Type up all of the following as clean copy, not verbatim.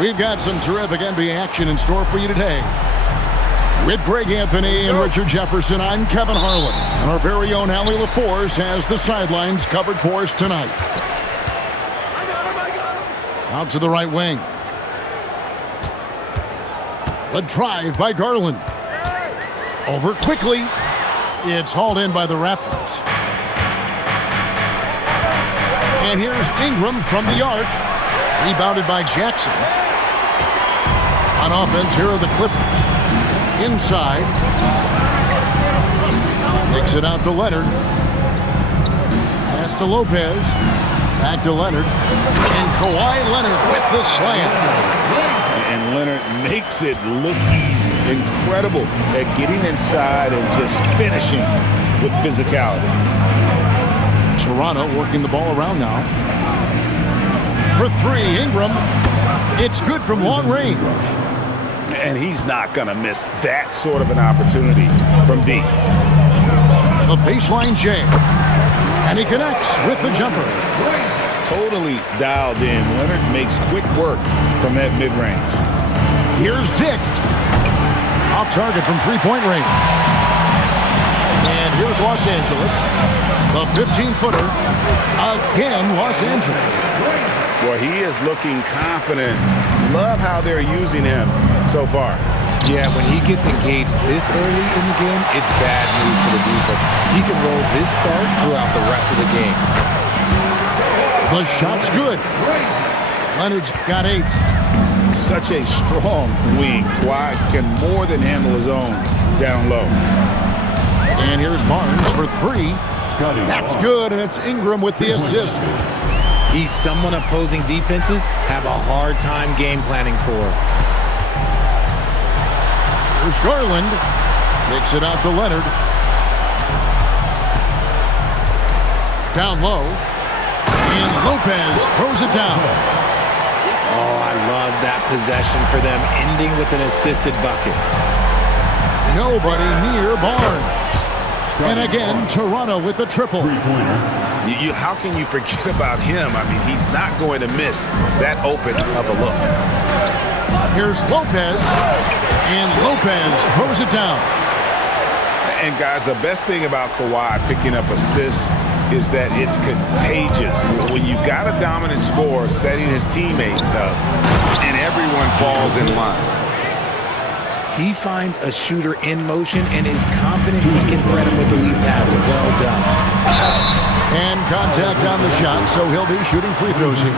We've got some terrific NBA action in store for you today. With Greg Anthony and Richard Jefferson, I'm Kevin Harlan. And our very own Allie LaForce has the sidelines covered for us tonight. Out to the right wing. A drive by Garland. Over quickly. It's hauled in by the Raptors. And here's Ingram from the arc. Rebounded by Jackson. On offense, here are the Clippers. Inside. Takes it out to Leonard. Pass to Lopez. Back to Leonard. And Kawhi Leonard with the slam. And Leonard makes it look easy. Incredible at getting inside and just finishing with physicality. Toronto working the ball around now. For three, Ingram. It's good from long range. And he's not going to miss that sort of an opportunity from deep. The baseline jam. And he connects with the jumper. Totally dialed in. Leonard makes quick work from that mid-range. Here's Dick. Off target from three-point range. And here's Los Angeles. The 15-footer. Again, Los Angeles. Well, he is looking confident. Love how they're using him so far. Yeah, when he gets engaged this early in the game, it's bad news for the defense. He can roll this start throughout the rest of the game. The shot's good. Leonard's got 8. Such a strong wing. Kawhi can more than handle his own down low. And here's Barnes for 3. That's good, and it's Ingram with the assist. He's someone opposing defenses have a hard time game planning for. Here's Garland. Takes it out to Leonard. Down low. And Lopez throws it down. Oh, I love that possession for them, ending with an assisted bucket. Nobody near Barnes. And again, Toronto with the triple. How can you forget about him? I mean, he's not going to miss that open of a look. Here's Lopez. And Lopez throws it down. And guys, the best thing about Kawhi picking up assists is that it's contagious. When you've got a dominant scorer setting his teammates up, and everyone falls in line. He finds a shooter in motion and is confident he can thread him with the lead pass. Well done. And contact on the shot, so he'll be shooting free throws here.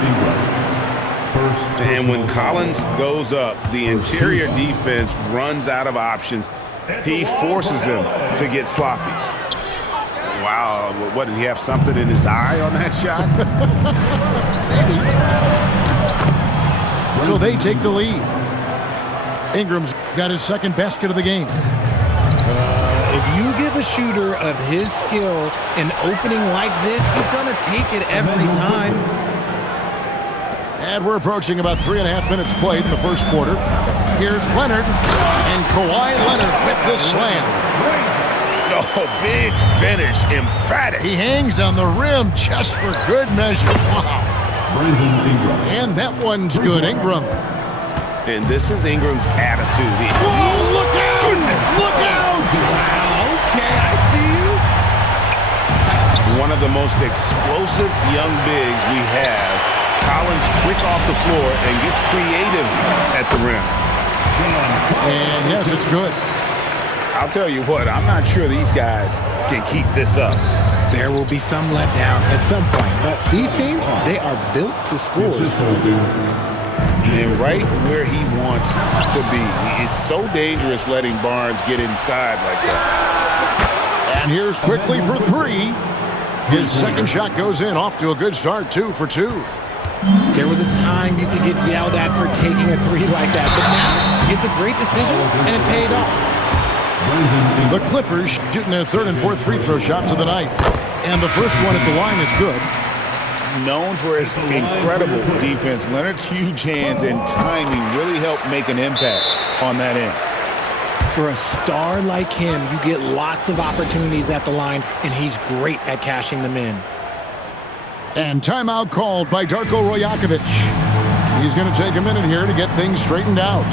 And when Collins goes up, the interior defense runs out of options. He forces them to get sloppy. Wow, what, did he have something in his eye on that shot? Maybe. So they take the lead. Ingram's got his second basket of the game. If you give a shooter of his skill an opening like this, he's going to take it every time. And we're approaching about 3.5 minutes played in the first quarter. Here's Leonard, and Kawhi Leonard with the slam. Oh, big finish, emphatic. He hangs on the rim just for good measure. Wow. And that one's good, Ingram. And this is Ingram's attitude. Whoa, look out! Goodness. Look out! Wow, okay, I see you. One of the most explosive young bigs we have. Collins quick off the floor and gets creative at the rim. And yes, it's good. I'll tell you what, I'm not sure these guys can keep this up. There will be some letdown at some point, but these teams, they are built to score. And right where he wants to be. It's so dangerous letting Barnes get inside like that. And here's quickly for 3. His second shot goes in, off to a good start, 2 for 2. There was a time you could get yelled at for taking a 3 like that, but now it's a great decision, and it paid off. The Clippers shooting their 3rd and 4th free throw shots of the night. And the first one at the line is good. Known for his incredible defense, Leonard's huge hands and timing really helped make an impact on that end. For a star like him, you get lots of opportunities at the line, and he's great at cashing them in. And timeout called by Darko Rajakovic. He's going to take a minute here to get things straightened out.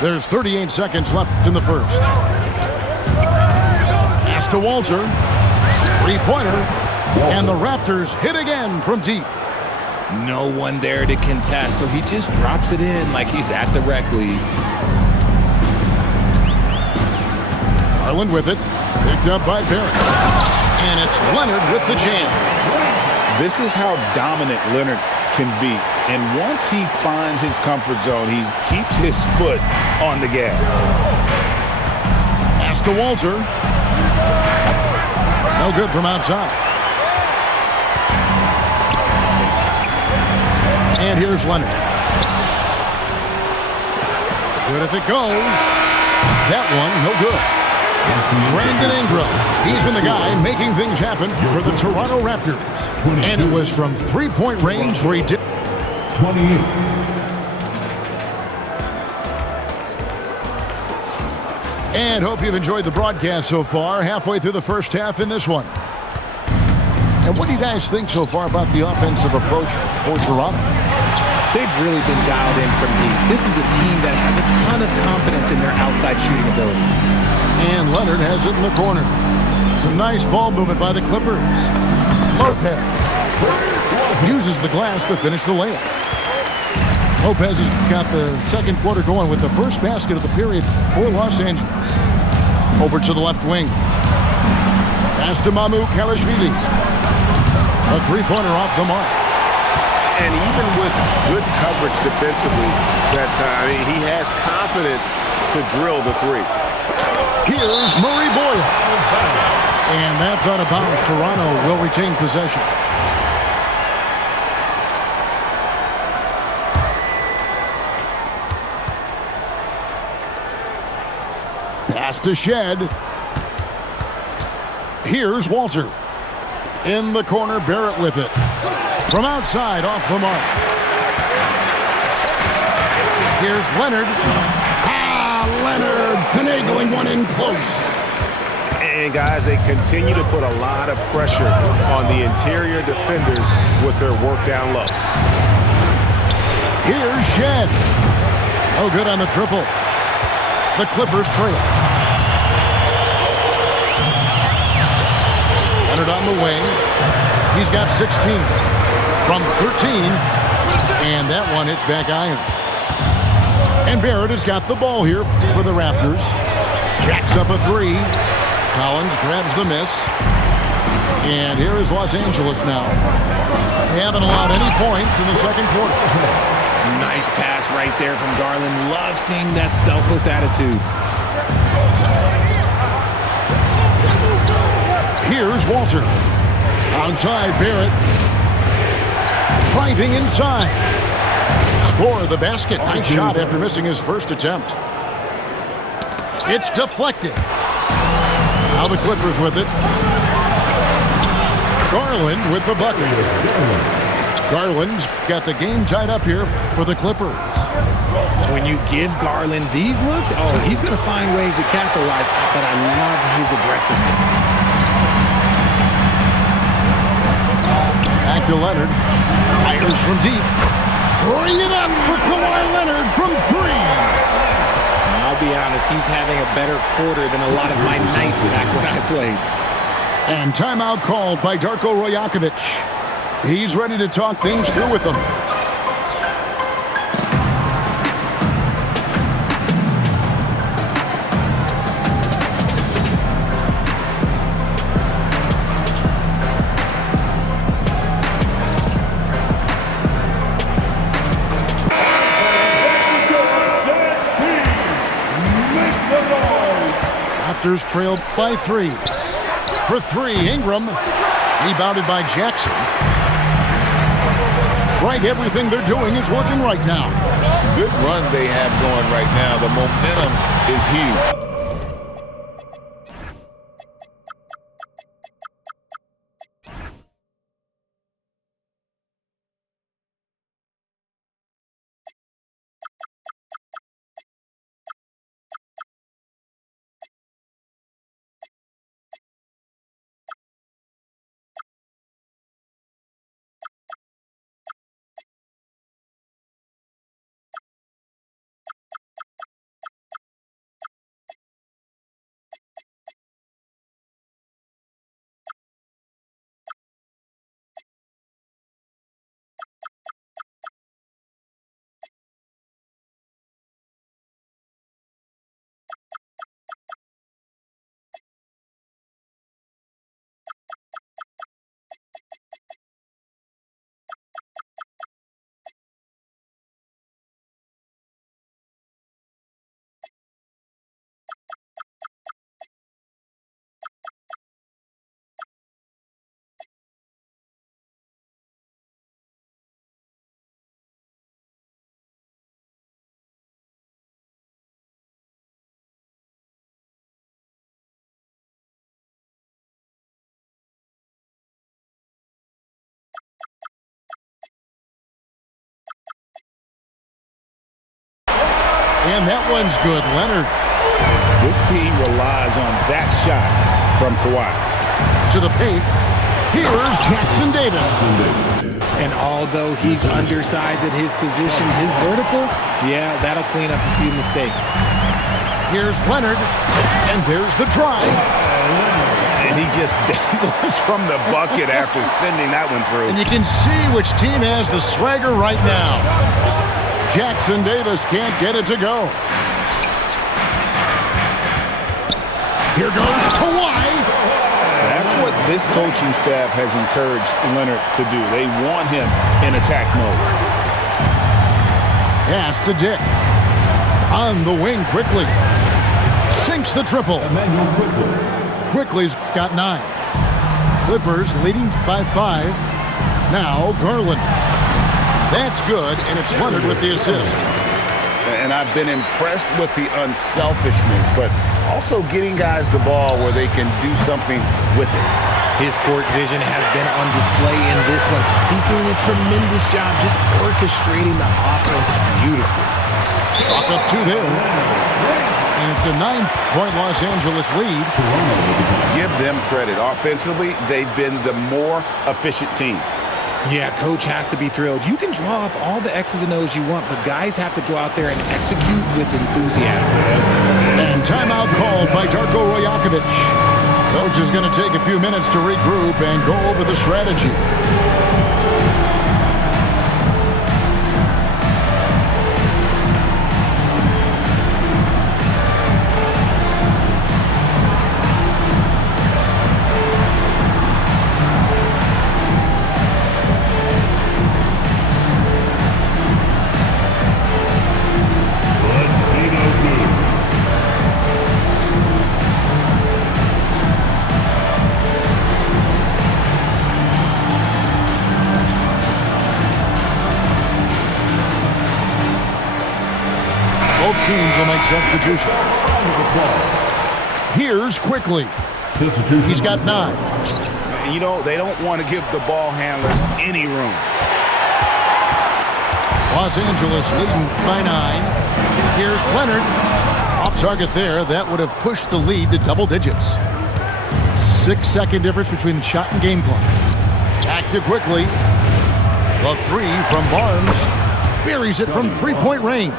There's 38 seconds left in the first. Pass to Walter. Three-pointer. And the Raptors hit again from deep. No one there to contest, so he just drops it in like he's at the rec league. Garland with it. Picked up by Barrett. And it's Leonard with the jam. This is how dominant Leonard can be. And once he finds his comfort zone, he keeps his foot on the gas. Pass to Walter. No good from outside. And here's Leonard. Good if it goes. That one, no good. Brandon Ingram. He's been the guy making things happen for the Toronto Raptors. And it was from three-point range where he did. 28. And hope you've enjoyed the broadcast so far. Halfway through the first half in this one. And what do you guys think so far about the offensive approach for Toronto? They've really been dialed in from deep. This is a team that has a ton of confidence in their outside shooting ability. And Leonard has it in the corner. Some nice ball movement by the Clippers. Lopez uses the glass to finish the layup. Lopez has got the second quarter going with the first basket of the period for Los Angeles. Over to the left wing. Pass to Mamu Kalashvili. A three-pointer off the mark. And even with good coverage defensively that time, he has confidence to drill the three. Here's Murray Boyle. And that's out of bounds. Toronto will retain possession. Pass to Shed. Here's Walter. In the corner, Barrett with it. From outside, off the mark. Here's Leonard. Leonard finagling one in close. And guys, they continue to put a lot of pressure on the interior defenders with their work down low. Here's Shed. Oh, good on the triple. The Clippers trail. Leonard on the wing. He's got 16 from 13. And that one hits back iron. And Barrett has got the ball here for the Raptors. Jacks up a three. Collins grabs the miss. And here is Los Angeles now. They haven't allowed any points in the second quarter. Nice pass right there from Garland. Love seeing that selfless attitude. Here's Walter. Outside, Barrett. Driving inside. Score the basket. Nice shot after missing his first attempt. It's deflected. Now the Clippers with it. Garland with the bucket. Garland's got the game tied up here for the Clippers. When you give Garland these looks, he's going to find ways to capitalize, but I love his aggressiveness. Back to Leonard. Fires from deep. Bring it up for Kawhi Leonard from three. I'll be honest, he's having a better quarter than a lot of my nights back when I played. And timeout called by Darko Rajakovic. He's ready to talk things through with them. Raptors trailed by 3. for three. Ingram. Rebounded by Jackson. Right, everything they're doing is working right now. Good run they have going right now. The momentum is huge. And that one's good. Leonard. This team relies on that shot from Kawhi. To the paint. Here's Jackson Davis. And although he's undersized at his position, his vertical, yeah, that'll clean up a few mistakes. Here's Leonard. And there's the drive. And he just dangles from the bucket after sending that one through. And you can see which team has the swagger right now. Jackson Davis can't get it to go. Here goes Kawhi. That's what this coaching staff has encouraged Leonard to do. They want him in attack mode. Pass to Dick. On the wing quickly. Sinks the triple. Quickly's got 9. Clippers leading by 5. Now Garland. That's good, and it's Leonard with the assist. And I've been impressed with the unselfishness, but also getting guys the ball where they can do something with it. His court vision has been on display in this one. He's doing a tremendous job just orchestrating the offense beautifully. Chalk up 2 there. And it's a 9-point Los Angeles lead. Give them credit. Offensively, they've been the more efficient team. Yeah, coach has to be thrilled. You can draw up all the X's and O's you want, but guys have to go out there and execute with enthusiasm. And timeout called by Darko Rajakovic. Coach is going to take a few minutes to regroup and go over the strategy. Both teams will make substitutions. Here's Quickly. He's got 9. You know, they don't want to give the ball handlers any room. Los Angeles leading by 9. Here's Leonard. Off target there. That would have pushed the lead to double digits. 6-second difference between the shot and game clock. Back to Quickly. The 3 from Barnes. Buries it from 3-point range.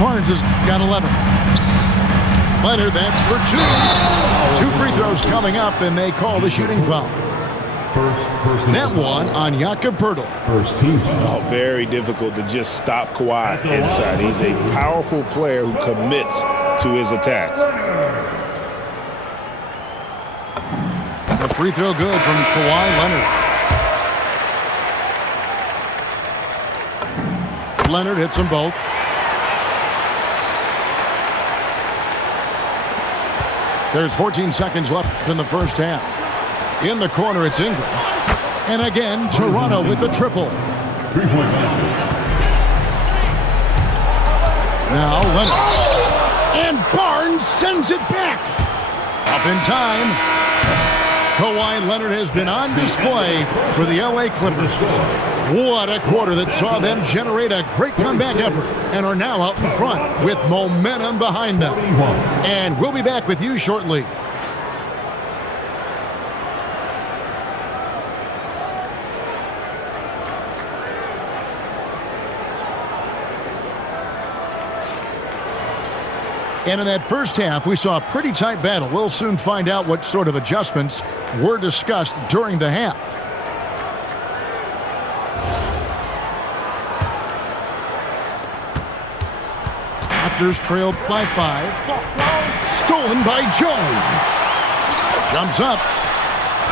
Barnes has got 11. Leonard, that's for 2. 2 free throws coming up, and they call the shooting foul. That one on Jakob Poeltl. Oh, very difficult to just stop Kawhi inside. He's a powerful player who commits to his attacks. A free throw good from Kawhi Leonard. Leonard hits them both. There's 14 seconds left in the first half. In the corner, it's Ingram. And again, Toronto with the triple. Now Leonard. And Barnes sends it back. Up in time. Kawhi Leonard has been on display for the LA Clippers. What a quarter that saw them generate a great comeback effort and are now out in front with momentum behind them. And we'll be back with you shortly. And in that first half, we saw a pretty tight battle. We'll soon find out what sort of adjustments were discussed during the half. Raptors trailed by 5. Stolen by Jones. Jumps up.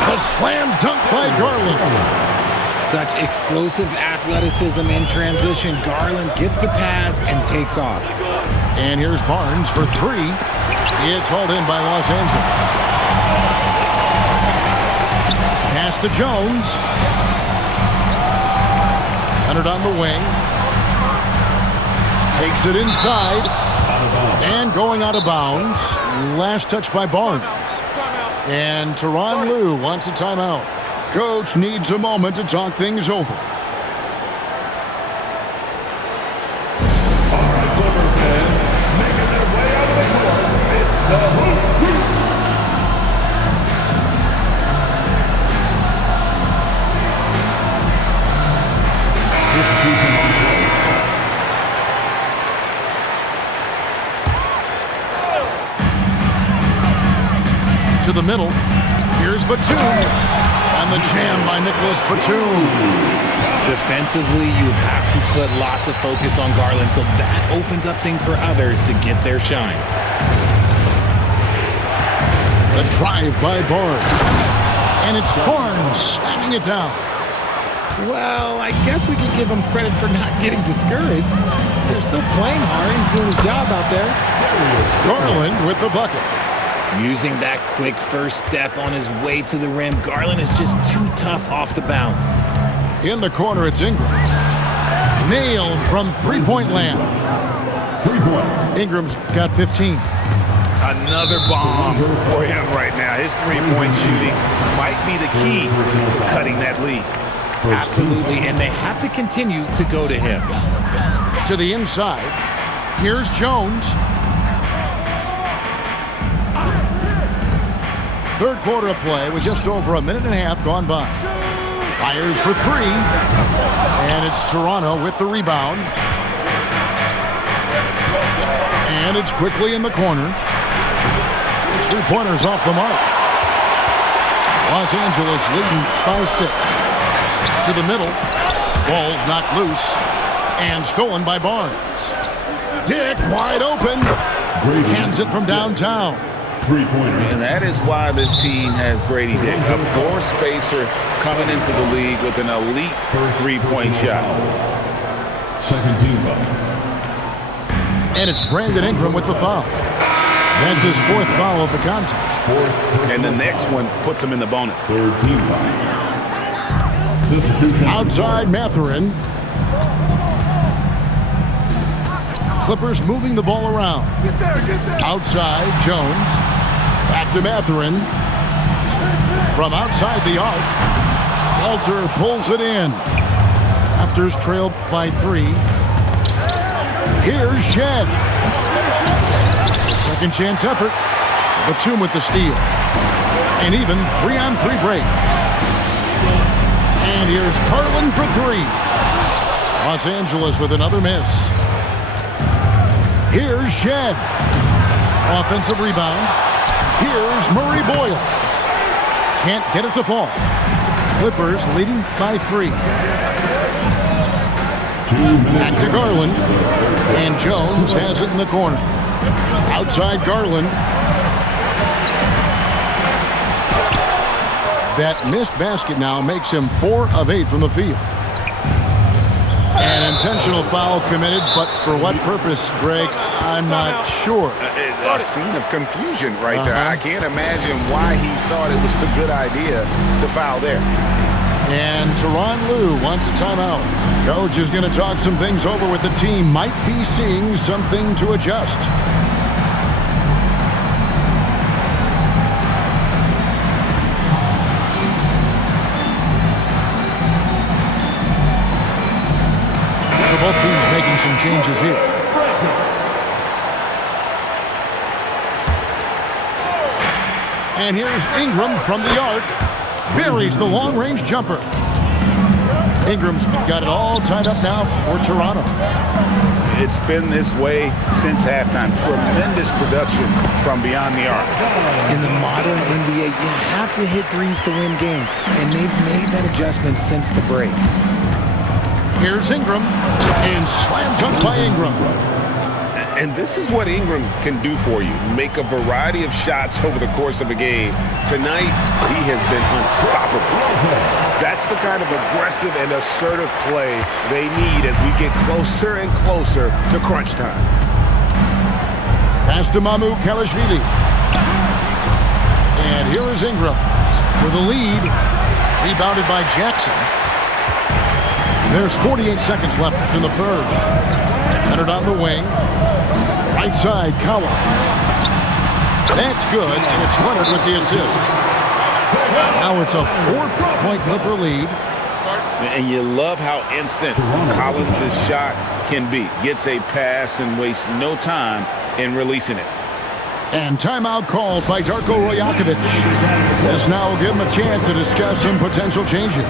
A slam dunk by Garland. Such explosive athleticism in transition. Garland gets the pass and takes off. And here's Barnes for 3. It's hauled in by Los Angeles. Pass to Jones. Leonard on the wing. Takes it inside. And going out of bounds. Last touch by Barnes. And Tyronn Lue wants a timeout. Coach needs a moment to talk things over. To the middle. Here's Batum. And the jam by Nicholas Batum. Defensively, you have to put lots of focus on Garland, so that opens up things for others to get their shine. The drive by Barnes. And it's Barnes slamming it down. Well, I guess we can give him credit for not getting discouraged. They're still playing hard. He's doing his job out there. Garland with the bucket. Using that quick first step on his way to the rim, Garland is just too tough off the bounce. In the corner, it's Ingram. Nailed from three-point land. Ingram's got 15. Another bomb for him right now. His three-point shooting might be the key to cutting that lead. Absolutely, and they have to continue to go to him. To the inside. Here's Jones. Third quarter of play with just over a minute and a half gone by. Fires for 3. And it's Toronto with the rebound. And it's quickly in the corner. His three-pointer's off the mark. Los Angeles leading by 6. To the middle. Ball's knocked loose. And stolen by Barnes. Dick wide open. Hands it from downtown. And that is why this team has Grady Dick, a floor spacer coming into the league with an elite three-point shot. Second team foul. And it's Brandon Ingram with the foul. That's his 4th foul of the contest. And the next one puts him in the bonus. Third team foul. Outside Mathurin. Clippers moving the ball around. Get there. Outside Jones. Back to Mathurin. From outside the arc. Walter pulls it in. Raptors trail by 3. Here's Shed. Second chance effort. Batum with the steal. An even 3-on-3 break. And here's Garland for 3. Los Angeles with another miss. Here's Shed. Offensive rebound. Here's Murray Boyle. Can't get it to fall. Clippers leading by 3. Back to Garland. And Jones has it in the corner. Outside Garland. That missed basket now makes him 4 of 8 from the field. An intentional foul committed, but for what purpose, Greg, I'm not sure. a scene of confusion right there. I can't imagine why he thought it was a good idea to foul there. And Tyronn Lue wants a timeout. Coach is going to talk some things over with the team. Might be seeing something to adjust. So both teams making some changes here. And here's Ingram from the arc. Buries the long-range jumper. Ingram's got it all tied up now for Toronto. It's been this way since halftime. Tremendous production from beyond the arc. In the modern NBA, you have to hit threes to win games, and they've made that adjustment since the break. Here's Ingram, and slam dunk by Ingram. And this is what Ingram can do for you. Make a variety of shots over the course of a game. Tonight, he has been unstoppable. That's the kind of aggressive and assertive play they need as we get closer and closer to crunch time. Pass to Mamu Kalashvili. And here is Ingram for the lead. Rebounded by Jackson. There's 48 seconds left in the third. Leonard on the wing. Right side, Collins. That's good, and it's Leonard with the assist. Now it's a 4-point Clipper lead. And you love how instant Collins' shot can be. Gets a pass and wastes no time in releasing it. And timeout called by Darko Rajakovic. This now will give him a chance to discuss some potential changes.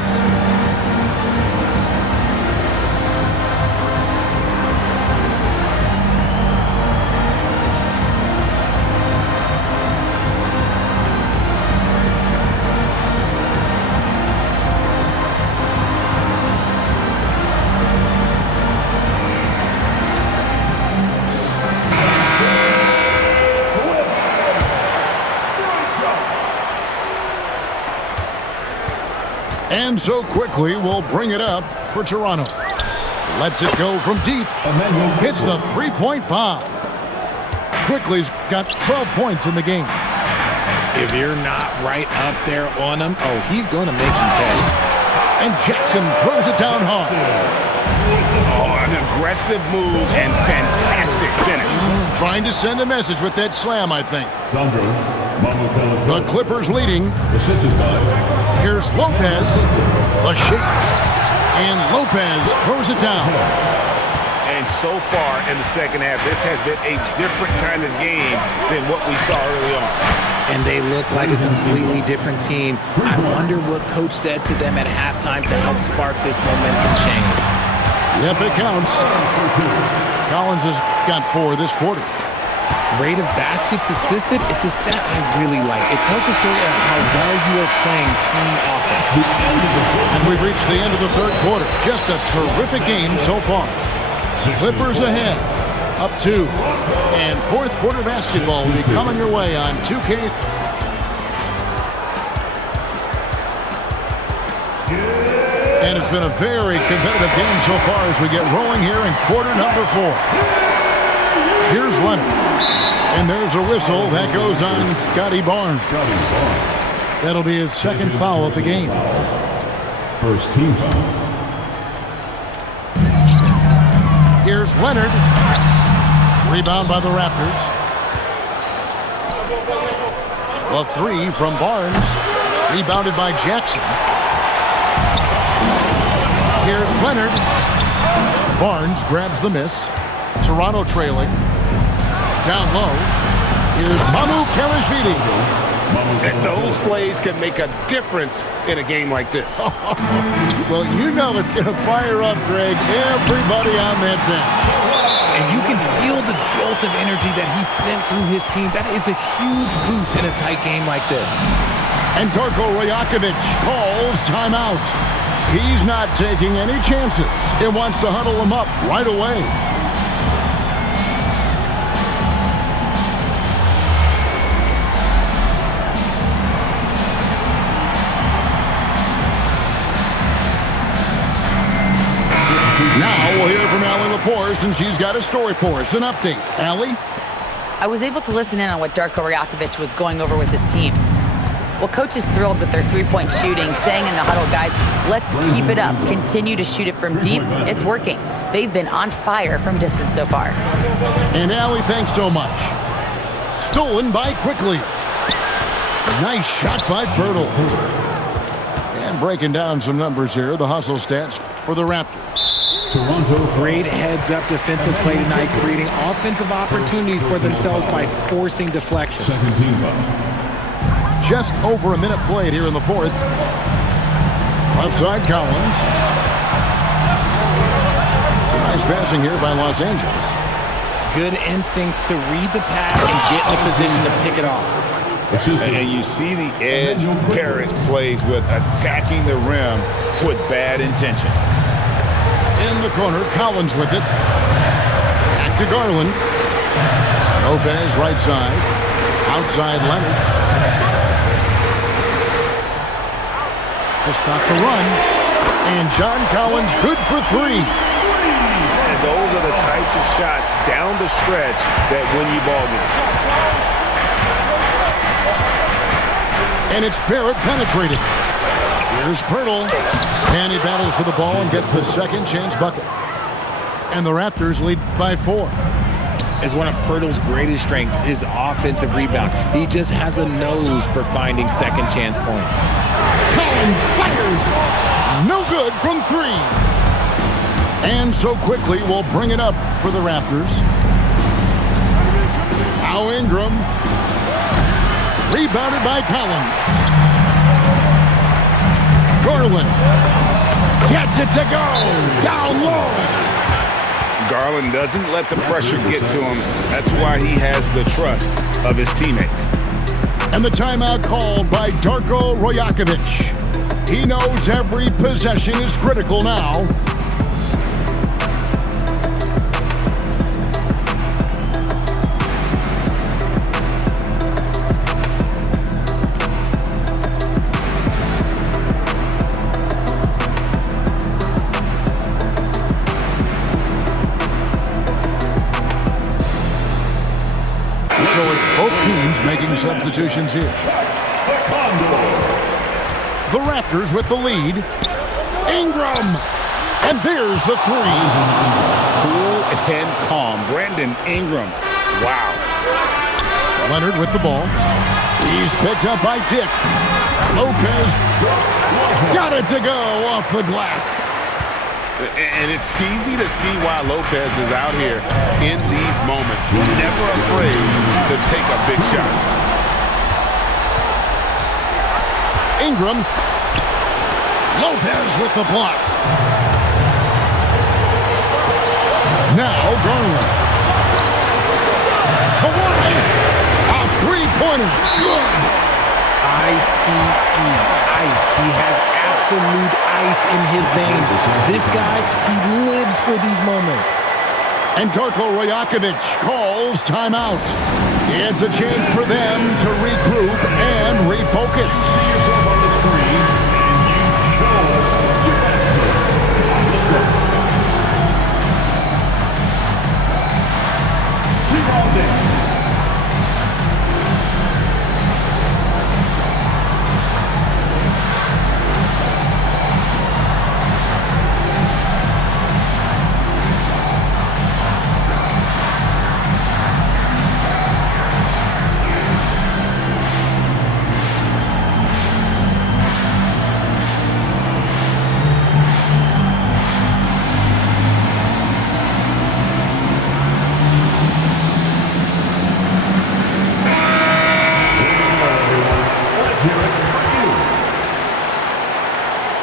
And so quickly, we'll bring it up for Toronto. Lets it go from deep. Hits the three-point bomb. Quickly's got 12 points in the game. If you're not right up there on him, oh, he's going to make you pay. And Jackson throws it down hard. Oh, an aggressive move and fantastic finish. Trying to send a message with that slam, I think. The Clippers leading. Here's Lopez. The shake. And Lopez throws it down. And so far in the second half, this has been a different kind of game than what we saw early on. And they look like a completely different team. I wonder what coach said to them at halftime to help spark this momentum change. Yep, it counts. Collins has got 4 this quarter. Rate of baskets assisted, it's a stat I really like. It tells the story of how well you are playing team offense. And we've reached the end of the third quarter. Just a terrific game so far. Clippers ahead, up 2. And fourth quarter basketball will be coming your way on 2K. And it's been a very competitive game so far as we get rolling here in quarter number 4. Here's Leonard. And there's a whistle that goes on Scotty Barnes. That'll be his second foul of the game. First team foul. Here's Leonard. Rebound by the Raptors. A 3 from Barnes. Rebounded by Jackson. Here's Leonard. Barnes grabs the miss. Toronto trailing. Down low. Here's Mamu Kalashvili. And those plays can make a difference in a game like this. Well, you know it's going to fire up, Greg. Everybody on that bench. And you can feel the jolt of energy that he sent through his team. That is a huge boost in a tight game like this. And Darko Rajakovic calls timeout. He's not taking any chances. He wants to huddle him up right away. Now we'll hear from Allie LaForce, and she's got a story for us. An update. Allie? I was able to listen in on what Darko Rajakovic was going over with his team. Well, coach is thrilled with their three-point shooting, saying in the huddle, guys, let's keep it up. Continue to shoot it from deep. It's working. They've been on fire from distance so far. And Allie, thanks so much. Stolen by Quickly. Nice shot by Pirtle. And breaking down some numbers here, the hustle stats for the Raptors. Great heads-up defensive play tonight, creating offensive opportunities for themselves by forcing deflections. Second team foul. Just over a minute played here in the fourth. Left side Collins. Some nice passing here by Los Angeles. Good instincts to read the pass and get in a position to pick it off. And you see the edge Parrott plays with attacking the rim with bad intention. In the corner, Collins with it. Back to Garland. Lopez right side. Outside Leonard. To stop the run. And John Collins good for three. And those are the types of shots down the stretch that win you ball games. And it's Barrett penetrating. Here's Pirtle. And he battles for the ball and gets the second chance bucket. And the Raptors lead by 4. Is one of Pirtle's greatest strengths, his offensive rebound. He just has a nose for finding second chance points. Collins fires. No good from 3. And so Quickly will bring it up for the Raptors. Now Ingram. Rebounded by Collins. Garland gets it to go. Down low. Garland doesn't let the pressure get to him. That's why he has the trust of his teammates. And the timeout called by Darko Rajakovic. He knows every possession is critical now. So it's both teams making substitutions here. The Raptors with the lead. Ingram. And there's the 3. Cool and calm. Brandon Ingram. Wow. Leonard with the ball. He's picked up by Dick. Lopez got it to go off the glass. And it's easy to see why Lopez is out here in these moments, never afraid to take a big shot. Ingram. Lopez with the block. Now Garland. Kawhi. A three-pointer. Good. I-C-E. Ice. He has absolute ice in his veins. This guy, he lives for these moments. And Darko Rajakovic calls timeout. It's a chance for them to regroup and refocus. See yourself on the screen, and you show us your best play. Keep on dancing.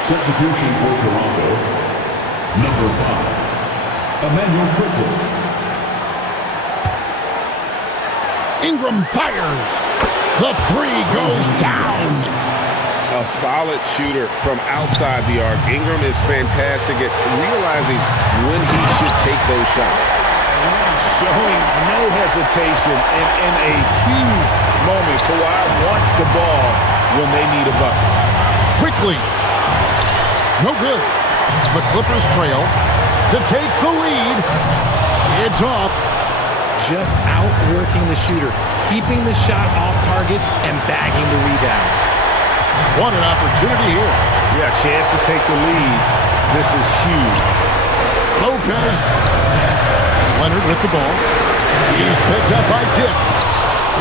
Substitution for Toronto, number 5, Emmanuel Quickly. Ingram fires. The 3 goes down. A solid shooter from outside the arc. Ingram is fantastic at realizing when he should take those shots. Showing no hesitation and in a huge moment. Kawhi wants the ball when they need a bucket. Quickly. No good. The Clippers trail to take the lead. It's off. just outworking the shooter, keeping the shot off target and bagging the rebound. What an opportunity here. Yeah, chance to take the lead. This is huge. Lopez. Leonard with the ball. He's picked up by Dick.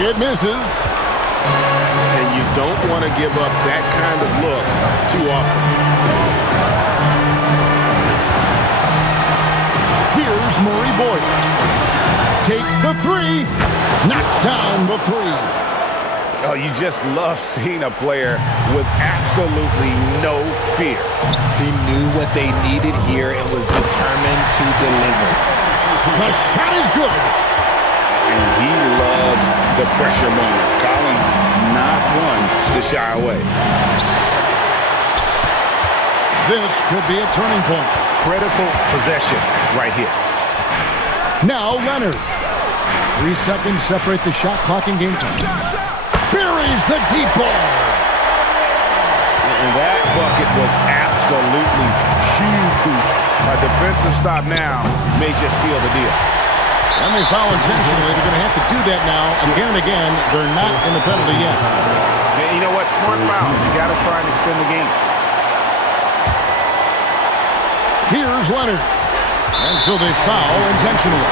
It misses. And you don't want to give up that kind of look too often. Here's Murray Boyd. Takes the three. Knocks down the three. Oh, you just love seeing a player with absolutely no fear. He knew what they needed here and was determined to deliver. The shot is good. And he loves the pressure moments. Collins not one to shy away. This could be a turning point. Critical possession right here. Now Leonard. 3 seconds separate the shot clock and game time. Buries the deep ball. And that bucket was absolutely huge. A defensive stop now may just seal the deal. And they foul intentionally. They're going to have to do that now again and again. They're not in the penalty yet. And you know what? Smart foul. You got to try and extend the game. Here's Leonard. And so they foul intentionally.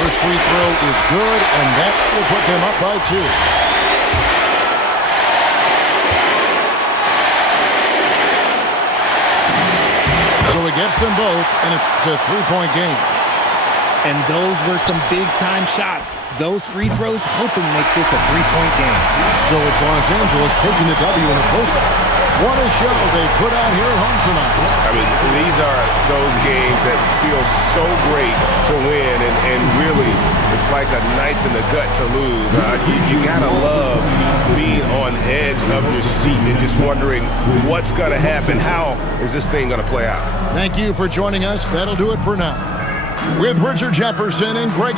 First free throw is good, and that will put them up by 2. So he gets them both, and it's a 3-point game. And those were some big-time shots. Those free throws helping make this a 3-point game. So it's Los Angeles taking the W in a close one. What a show they put out here at home tonight. I mean, these are those games that feel so great to win, and really, it's like a knife in the gut to lose. You gotta love being on edge of your seat and just wondering what's gonna happen. How is this thing gonna play out? Thank you for joining us. That'll do it for now. With Richard Jefferson and Greg